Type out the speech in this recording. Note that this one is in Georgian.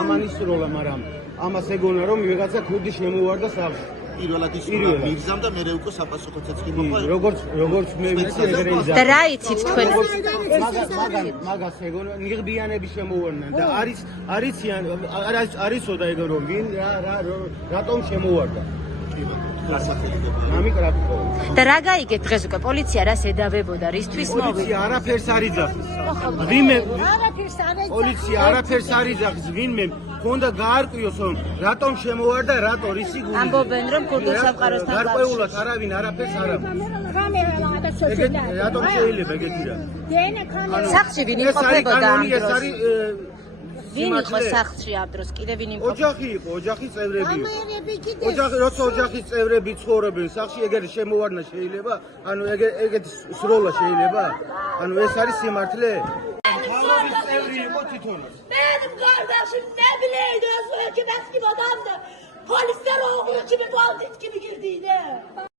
ამან ისროლა, მაგრამ ამას ეგონა რომ ვიღაცა ქუდი შემოვარდა სახლში. პირველად ისროლა მიგზამ და მე უკვე საპასუხოც კი მოყვა. როგორც მე ვიცი ეგრე იზა. და რა იცით თქვენ? მაგას ეგონა ნიღბიანები შემოვარდნენ და არიციან არისო და ეგ რომ ვინ რატომ შემოვარდა. და რა გაიგეთ დღეს უკვე პოლიცია რას ედავებოდა, რისთვის მოვიდა? პოლიცია არაფერს არ იძახის. პოლიცია არაფერს არ იძახის, ვინმე ქონდა გაარკვიოს რომ რატომ შემოვარდა, რატო რისი გული. ამბობენ რომ ქურთულ სამყაროსთან გარკვეულად არავინ არაფერს არ ამბობს. რატომ შეიძლება ეგეთი რა? სახლში ვინ იმყოფებოდა ამ ეს დროს? არის ვინ იყო სახლში ამ დროს? კიდე ვინ იმყოფებოდა? ოჯახი იყო, ოჯახის წევრები. ოჯახი, როცა ოჯახის წევრები ცხოვრობენ სახლში, ეგრე შემოვარდნა შეიძლება? ანუ ეგეთი სროლა შეიძლება? ანუ ეს არის სიმართლე? მთავრობის წევრი იყო თვითონაც. Benim kardeşim ne bileydi özür ki ben gibi adamdı. Polisler oğlunu kimi tuvalet gibi girdiğini.